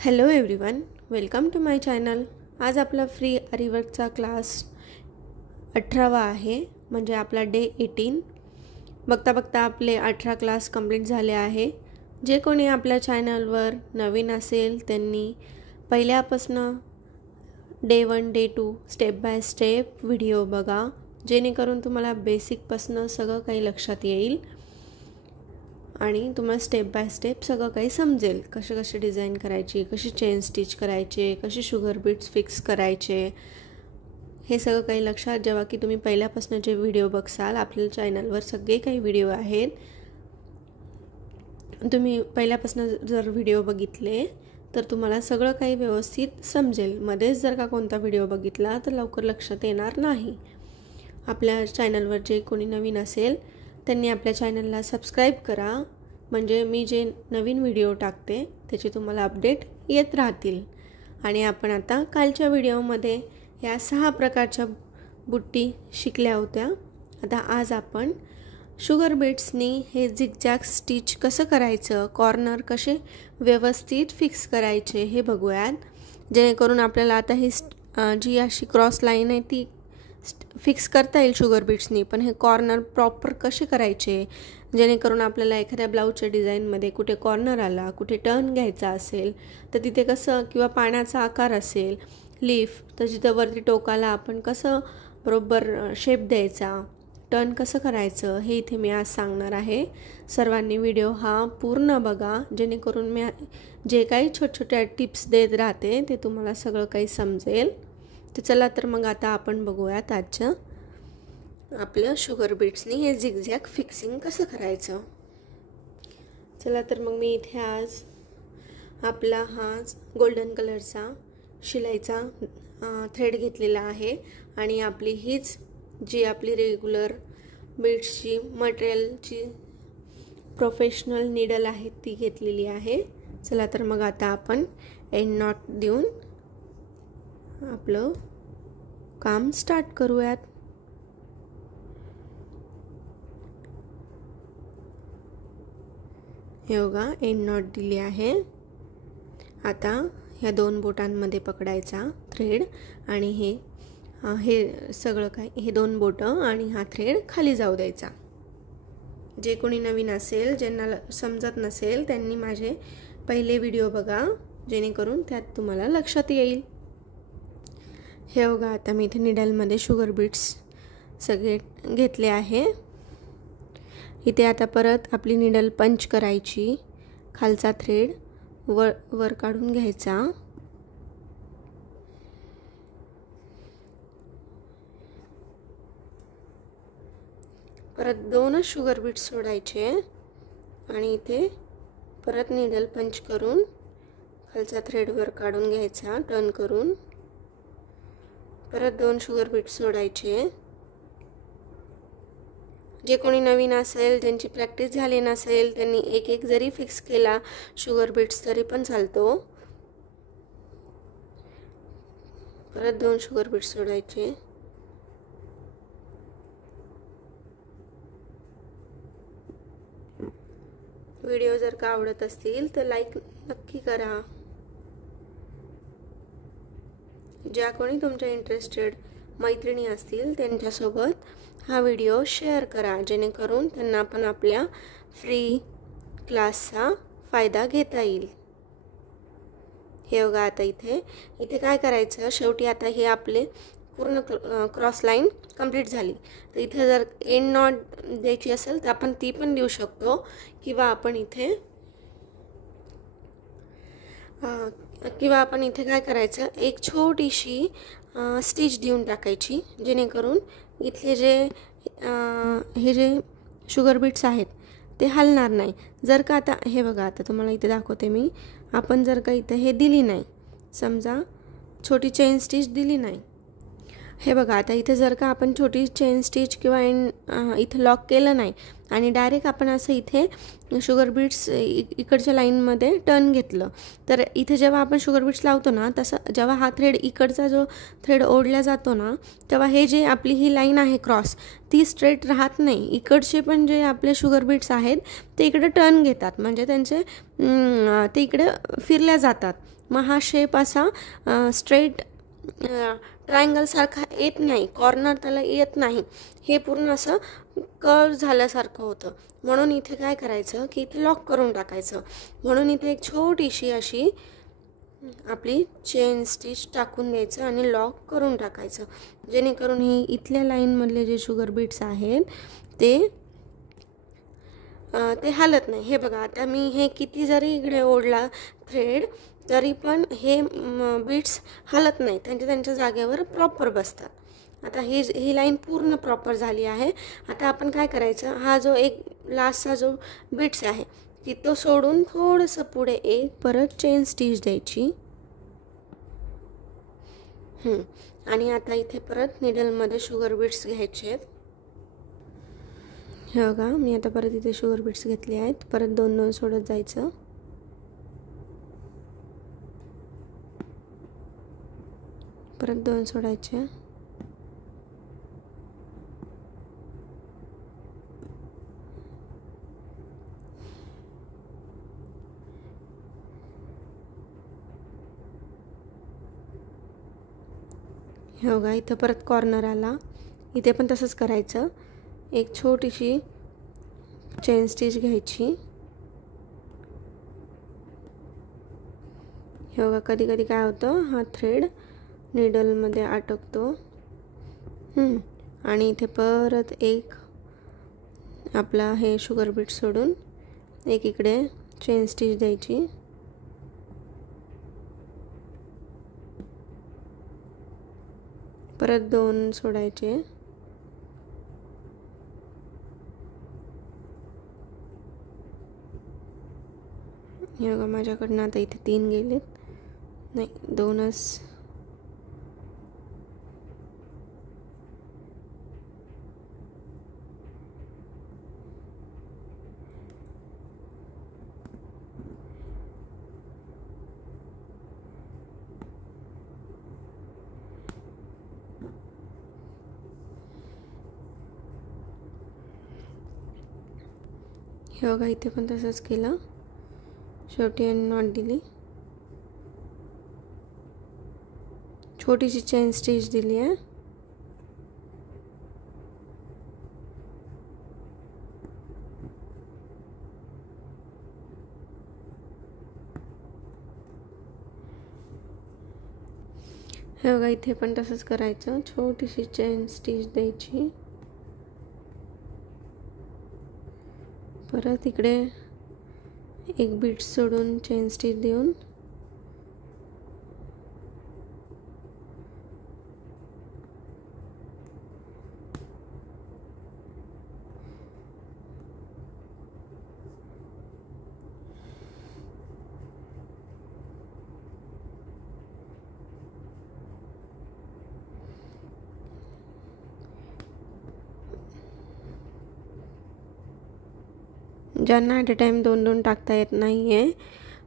Hello everyone, welcome to my channel. आज आपला free आरीवर्कचा class 18वा आहे, म्हणजे आपला डे 18। बघता बघता आपले 18 क्लास कंप्लीट झाले आहे। जे कोणी आपल्या चॅनलवर नवीन असेल त्यांनी पहिल्यापासून day 1 day 2 step by step video बघा, जेणेकरून तुम्हाला बेसिकपासून सगळं काही लक्षात येईल आणि तुम्हाला स्टेप बाय स्टेप सगळं काही समजेल। कसे डिझाइन करायची, कशी चेन स्टिच करायचे, कशी शुगर बीट्स फिक्स करायचे, हे सगळं काही लक्षात जेव्हा की तुम्ही पहिल्यापासून जे व्हिडिओ बघसाल। आपल्या चॅनलवर सगळे काही व्हिडिओ आहेत, तुम्ही पहिल्यापासून जर व्हिडिओ बघितले तर तुम्हाला सगळं काही व्यवस्थित समजेल। मध्येच जर का कोणता व्हिडिओ बघितला तर लवकर लक्षात येणार नाही। आपल्या चॅनलवर जे कोणी नवीन असेल त्यांनी आपल्या चॅनलला सबस्क्राइब करा, म्हणजे मी जे नवीन व्हिडिओ टाकते त्याचे तुम्हाला अपडेट येत राहतील। आणि आपण आता कालच्या व्हिडिओमध्ये या 6 प्रकारच्या बुट्टी शिकल्या होत्या। आता आज आपण शुगर बीट्सनी हे झिगझॅग स्टिच कसं करायचं, कॉर्नर कसे व्यवस्थित फिक्स करायचे हे बघूयात, जेणेकरून आपल्याला आता ही जी अशी क्रॉस लाईन आहे ती फिक्स करता येईल शुगर बीट्सनी। पण हे कॉर्नर प्रॉपर कसे करायचे, जेणेकरून आपल्याला एखाद्या ब्लाऊजच्या डिझाईनमध्ये कुठे कॉर्नर आला, कुठे टर्न घ्यायचा असेल तर तिथे कसं, किंवा पाण्याचा आकार असेल लीफ तर जिथं वरती टोकाला आपण कसं बरोबर शेप द्यायचा, टर्न कसं करायचं, हे इथे मी आज सांगणार आहे। सर्वांनी व्हिडिओ हा पूर्ण बघा, जेणेकरून मी जे काही छोट्या टिप्स देत राहते ते तुम्हाला सगळं काही समजेल। तर चला तर मग आता आपण बघूयात आजचं आपलं शुगर बीट्सनी हे झिगझॅग फिक्सिंग कसं करायचं। चला तर मग मी इथे आज आपला हा गोल्डन कलरचा शिलाईचा थ्रेड घेतलेला आहे आणि आपली हीच जी आपली रेग्युलर बीट्सची मटेरियलची प्रोफेशनल नीडल आहे ती घेतलेली आहे। चला तर मग आता आपण एंड नॉट देऊन आपलं काम स्टार्ट करूयात। हे बघा, एंड नॉट दिली आहे। आता ह्या 2 बोटांमध्ये पकडायचा थ्रेड आणि हे सगळं काय, हे 2 बोटं आणि हा थ्रेड खाली जाऊ द्यायचा। जे कोणी नवीन असेल, ज्यांना समजत नसेल त्यांनी माझे पहिले व्हिडिओ बघा, जेणेकरून त्यात तुम्हाला लक्षात येईल। हे बघा, आता मी इथे निडलमध्ये शुगर बीट्स सगळे घेतले आहे। इथे आता परत आपली निडल पंच करायची, खालचा थ्रेड वर काढून घ्यायचा, परत 2 शुगर बीट्स सोडायचे आणि इथे परत निडल पंच करून खालचा थ्रेड वर काढून घ्यायचा, टर्न करून परत 2 शुगर बीट्स सोडायचे। जे कोणी नवीन असेल, ज्यांची प्रॅक्टिस झाली नसेल, त्यांनी एक जरी फिक्स केला शुगर बीट्स तरी पण चालतो। परत 2 शुगर बीट्स सोडायचे, व्हिडिओ जर का आवडत असतील तर लाईक नक्की करा। ज्या कोणी तुमच्या इंटरेस्टेड मैत्रिणी असतील त्यांच्यासोबत हा व्हिडिओ शेअर करा, जेणेकरून त्यांना पण आपल्या फ्री क्लासचा फायदा घेता येईल। हे बघा, आता इथे काय करायचं, शेवटी आता हे आपले पूर्ण क्रॉस लाईन कंप्लीट झाली। तर इथे जर एंड नॉट द्यायची असेल तर आपण ती पण देऊ शकतो, किंवा आपण इथे काय करायचं, एक छोटीशी स्टिच देऊन टाकायची, जेणेकरून इथले हे जे शुगर बीट्स आहेत ते हलणार नाही। जर का आता हे बघा, आता तुम्हाला इथे दाखवते मी, आपण जर का इथे हे दिली नाही, समजा छोटी चेन स्टिच दिली नाही, हे बघा, आता इथे जर का आपण छोटी चेन स्टिच किंवा इथे लॉक केलं नाही आणि डायरेक्ट आपण असं इथे शुगर बीड्स इकडच्या लाईनमध्ये टर्न घेतलं, तर इथे जेव्हा आपण शुगर बीड्स लावतो ना, तसं जेव्हा हा थ्रेड इकडचा जो थ्रेड ओढला जातो ना, तेव्हा हे जे आपली ही लाईन आहे क्रॉस, ती स्ट्रेट राहत नाही. इकडचे पण जे आपले शुगर बीड्स आहेत ते इकडे टर्न घेतात, म्हणजे त्यांचे ते इकडे फिरल्या जातात. मग हा शेप असा स्ट्रेट ट्रायंगलसारखा येत नाही, कॉर्नर त्याला येत नाही, हे पूर्ण असं कर्व झाल्यासारखं होतं. म्हणून इथे काय करायचं की इथे लॉक करून टाकायचं. म्हणून इथे एक छोटीशी अशी आपली चेन स्टिच टाकून द्यायचं आणि लॉक करून टाकायचं, जेणेकरून ही इथल्या लाईनमधले जे शुगर बीट्स आहेत ते हालत नाही. हे बघा, आता मी हे किती जरी इकडे ओढला थ्रेड तरी पण हे बीट्स हलत नाही, त्यांच्या जागेवर प्रॉपर बसतात. आता ही लाईन पूर्ण प्रॉपर झाली आहे. आता आपण काय करायचं, हा जो एक लास्टचा जो बीट्स आहे की तो सोडून थोडंसं पुढे एक परत चेन स्टिच द्यायची. आणि आता इथे परत निडलमध्ये शुगर बीट्स घ्यायचे आहेत. हे बघा, मी आता परत इथे शुगर बीट्स घेतले आहेत. परत 2-2 सोडत जायचं. परत 2 सोडायचे. हे बघा, इथं परत कॉर्नर आला, इथे पण तसंच करायचं. एक छोटीशी चेन स्टिच घ्यायची. हे बघा, कधी कधी काय होतं, हा थ्रेड निडलमध्ये अटकतो. आणि इथे परत एक आपला हे शुगर बीट सोडून एक इकडे चेन स्टिच द्यायची. परत 2 सोडायचे. हे बघा, माझ्याकडनं आता इथे 3 गेलेत, नाही 2च. हे बघा, इथे पण तसंच केलं. शेवटी आणि नॉट दिली, छोटीशी चेन स्टिच दिली आहे. हे बघा, इथे पण तसंच करायचं. छोटीशी चेन स्टिच द्यायची. परत इकडे एक बीट सोडून चेन स्टिच देऊन ज्यांना ॲट अ टाईम 2-2 टाकता येत नाही आहे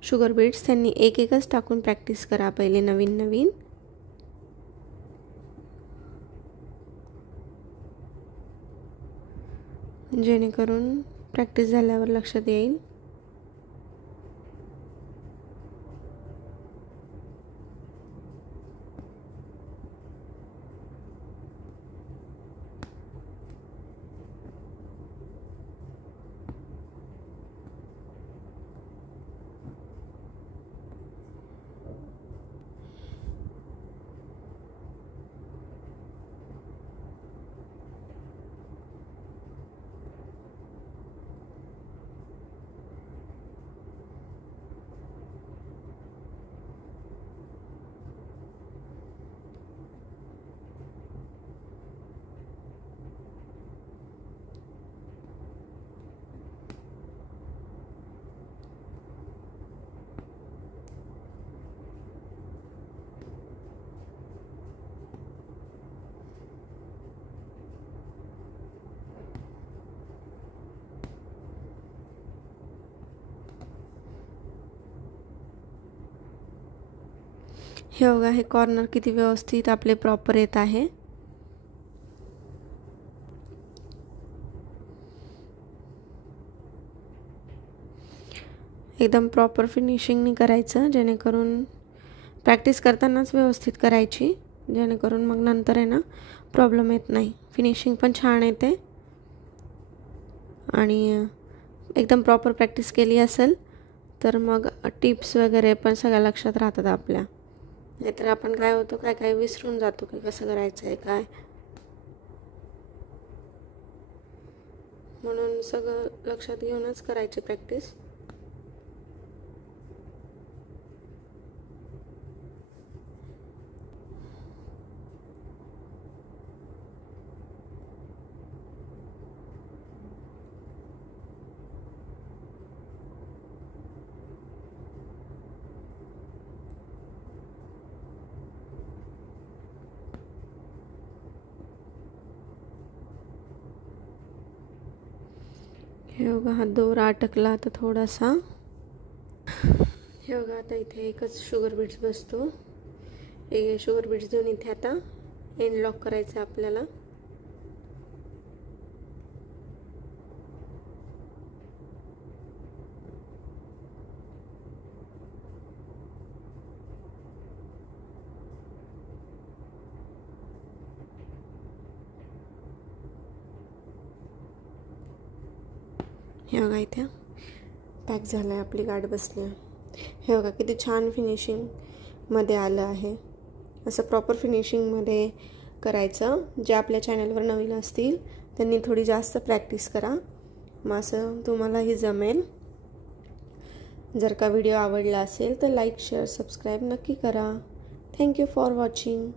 शुगर बीट्स, त्यांनी एक-एकच टाकून प्रॅक्टिस करा पहिले नवीन. जेणेकरून प्रॅक्टिस झाल्यावर लक्षात येईल. हे बघा, हे कॉर्नर किती व्यवस्थित आपले प्रॉपर येत आहे. एकदम प्रॉपर फिनिशिंगनी करायचं, जेणेकरून प्रॅक्टिस करतानाच व्यवस्थित करायची, जेणेकरून मग नंतर आहे ना प्रॉब्लेम येत नाही. फिनिशिंग पण छान येते आणि एकदम प्रॉपर प्रॅक्टिस केली असेल तर मग टिप्स वगैरे पण सगळ्या लक्षात राहतात आपल्या. नाहीतर आपण काय होतं, काय विसरून जातो की कसं करायचं आहे काय. म्हणून सगळं लक्षात घेऊनच करायची प्रॅक्टिस. हे बघा, हा दोरा अटकला तर थोडासा. हे बघा, आता इथे एकच शुगर बीड्स बसतो. हे शुगर बीड्स देऊन इथे आता एंड लॉक करायचं आपल्याला. हे बघा, इथे पॅक झालं आहे, आपली गाठ बसली आहे. हे बघा किती छान फिनिशिंगमध्ये आलं आहे. असं प्रॉपर फिनिशिंगमध्ये करायचं. जे आपल्या चॅनलवर नवीन असतील त्यांनी थोडी जास्त प्रॅक्टिस करा, मग असं तुम्हालाही जमेल. जर का व्हिडिओ आवडला असेल तर लाईक शेअर सबस्क्राईब नक्की करा. Thank you for watching.